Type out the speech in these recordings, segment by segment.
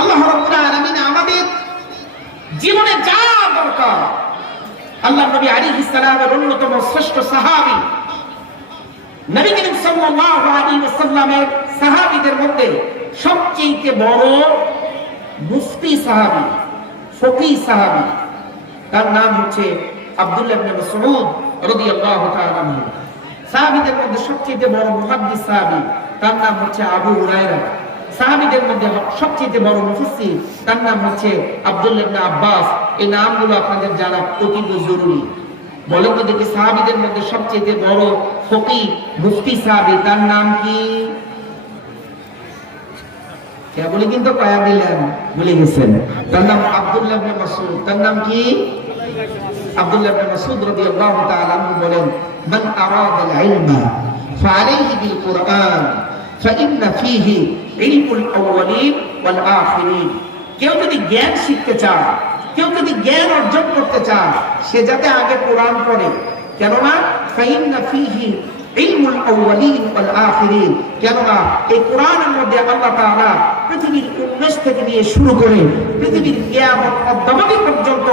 আল্লাহ আমাদের জীবনে যা দরকার আল্লাহ নবী অন্যতম শ্রেষ্ঠ সাহাবী, নবী মধ্যে সবচেয়ে বড় মুফতি সাহাবী সাহাবী, তার নাম হচ্ছে মধ্যে সবচেয়ে বড় তার নাম হচ্ছে আবু হুরায়রা। সাহাবীদের মধ্যে সবচেয়ে বড় মুফাসসির তার নাম হচ্ছে আব্দুল্লাহ ইবনে আব্বাস এই নামগুলো আপনাদের জানা অতীব জরুরি বলেন তো দেখি সাহাবীদের মধ্যে সবচেয়ে বড় ফকিহ মুফতি সাহাবী তার নাম কি কেবল কিন্তু কয়া দিলেন ভুলে গেছেন তার নাম আব্দুল্লাহ ইবনে মাসউদ তার নাম কি আব্দুল্লাহ ইবনে মাসউদ রাদিয়াল্লাহু তাআলা আনহু বলেন মান আরাদা আল-ইলমা فعليه بالقرآن فإن فيه علم الأولين والآخرين কেউ যদি জ্ঞান শিখতে চায়, কেউ যদি জ্ঞান অর্জন করতে চায়, সে যাতে আগে কোরআন করে কেননা কেননা এই মধ্যে পৃথিবীর থেকে নিয়ে শুরু করে পৃথিবীর জ্ঞান পর্যন্ত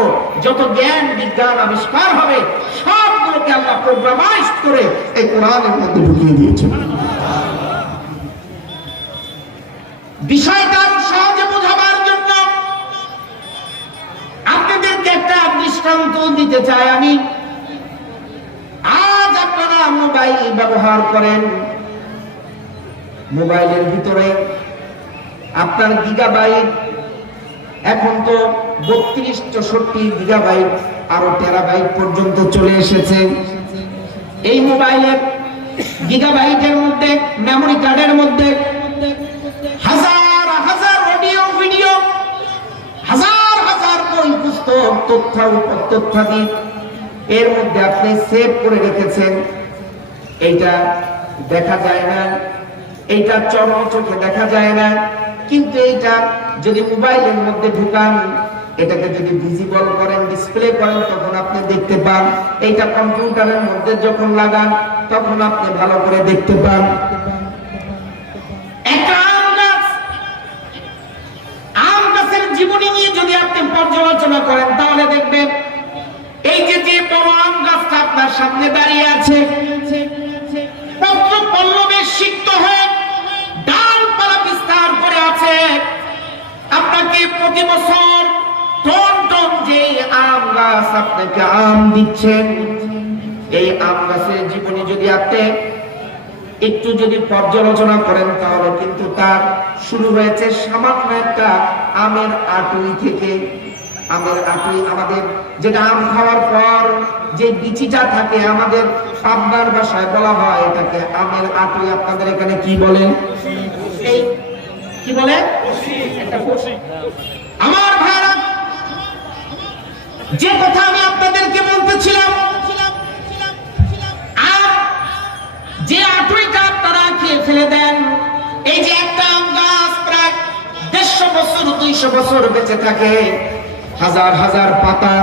যত জ্ঞান, বিজ্ঞান, আবিষ্কার হবে, সবগুলোকে আল্লাহ প্রোগ্রামাইজ করে এই কোরআনের মধ্যে ঢুকিয়ে দিয়েছে বিষয়টা সহজে বোঝাবার জন্য আপনাদেরকে একটা দৃষ্টান্ত দিতে চাই আমি। আজ আপনারা মোবাইল ব্যবহার করেন। মোবাইলের ভিতরে আপনার গিগাবাইট এখন তো বত্রিশ, চৌষট্টি গিগাবাইট আরও টেরাবাইট পর্যন্ত চলে এসেছে। এই মোবাইলের গিগাবাইটের মধ্যে মেমোরি কার্ডের মধ্যে হাজার হাজার অডিও ভিডিও হাজার হাজার বই তথ্যাদি এর মধ্যে আপনি সেভ করে রেখেছেন। এইটা দেখা যায় না। এইটা চরম চোখে দেখা যায় না। কিন্তু এইটা যদি মোবাইলের মধ্যে ঢুকান, এটাকে যদি ভিজিবল করেন ডিসপ্লে করেন, তখন আপনি দেখতে পান। এইটা কম্পিউটারের মধ্যে যখন লাগান, তখন আপনি ভালো করে দেখতে পান। বছর টন টন যে আম গাছ আপনাকে আম দিচ্ছেন এই আম গাছের জীবনী যদি আপনি একটু যদি পর্যালোচনা করেন তাহলে কিন্তু তার শুরু হয়েছে সামান্য একটা আমের আটুই থেকে। আমের আটুই আমাদের যেটা আম খাওয়ার পর যে বিচিটা থাকে আমাদের পাবনার ভাষায় বলা হয় এটাকে আমের আটুই। আপনাদের এখানে কি বলেন এই কি বলে? একটা। আমার ভাইরা, যে কথা আমি আপনাদেরকে বলতেছিলাম, আর যে আটুইটা আপনারা খেয়ে ফেলে দেন, এই যে একটা আম গাছ প্রায় দেড়শো বছর, দুইশো বছর বেঁচে থাকে, হাজার হাজার পাতা,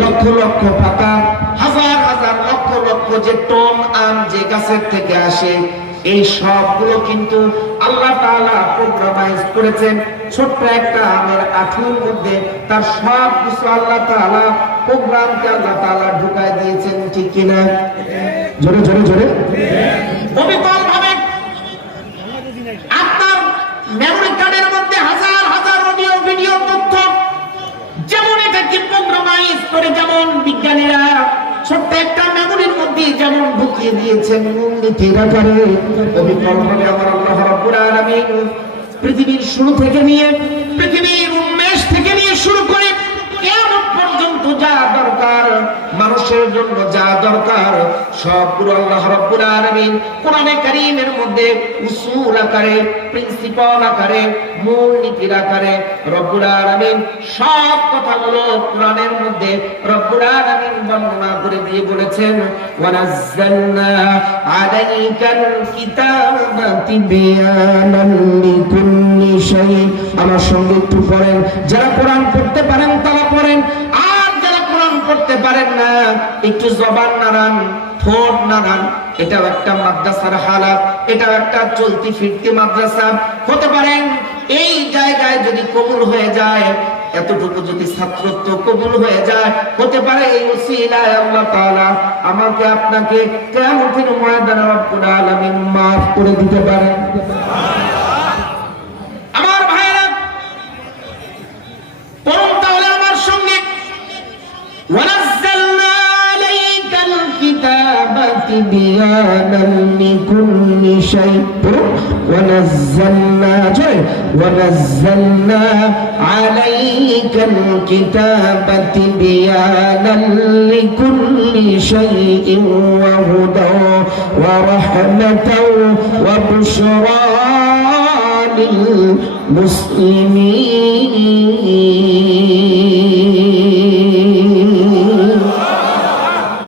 লক্ষ লক্ষ পাতা, হাজার হাজার লক্ষ লক্ষ যে টন আম যে গাছের থেকে আসে এই সবগুলো কিন্তু আল্লাহ প্রোগ্রামাইজ করেছেন। ছোট্ট একটা আমের আঠুর মধ্যে তার সব কিছু আল্লাহ প্রোগ্রামকে আল্লাহ তাআলা ঢুকায় দিয়েছেন, ঠিক কিনা? জোরে জোরে জোরে। যেমন এটাকে প্রোগ্রামাইজ করে যেমন বিজ্ঞানীরা, ছোট্ট একটা ঢুকিয়ে দিয়েছেন মূলনীতির আকারে অবিকল ভাবে আমার আল্লাহ রাব্বুল আলামিন পৃথিবীর শুরু থেকে নিয়ে, পৃথিবীর উন্মেষ থেকে নিয়ে শুরু মানুষের জন্য যা দরকার সবগুলো আল্লাহ রাব্বুল আলামিন কোরআনে কারীমের মধ্যে উসুল আকারে প্রিন্সিপাল আকারে মূল নীতির আকারে রব্বুল আলামিন সব কথাগুলো কোরআনের মধ্যে রব্বুল আলামিন বর্ণনা করে দিয়ে বলেছেন, ওয়ানাজ্জালনা আলাইকাল কিতাবা তিবয়ানান লিকুল্লি শাই আমার সঙ্গে একটু পড়েন, যারা কোরআন পড়তে পারেন তারা পড়েন আর পারেন না, একটু জবান নাড়ান, ঠোঁট নাড়ান। এটাও একটা মাদ্রাসার হালাত, এটাও একটা চলতি ফিরতি মাদ্রাসা। হতে পারেন এই জায়গায় যদি কবুল হয়ে যায়, এতটুকু যদি ছাত্রত্ব কবুল হয়ে যায়, হতে পারে এই ওসিলায় আল্লাহ তাআলা আমাকে আপনাকে কিয়ামতের ময়দানে রব্বুল আলামিন maaf করে দিতে পারে। আমার ভাইরা পড়ুন তাহলে আমার সঙ্গে, ওয়ালাজ تبيانا لكل شيء. ونزلنا ونزلنا عليك الكتاب تبيانا لكل شيء وهدى ورحمة وبشرى للمسلمين.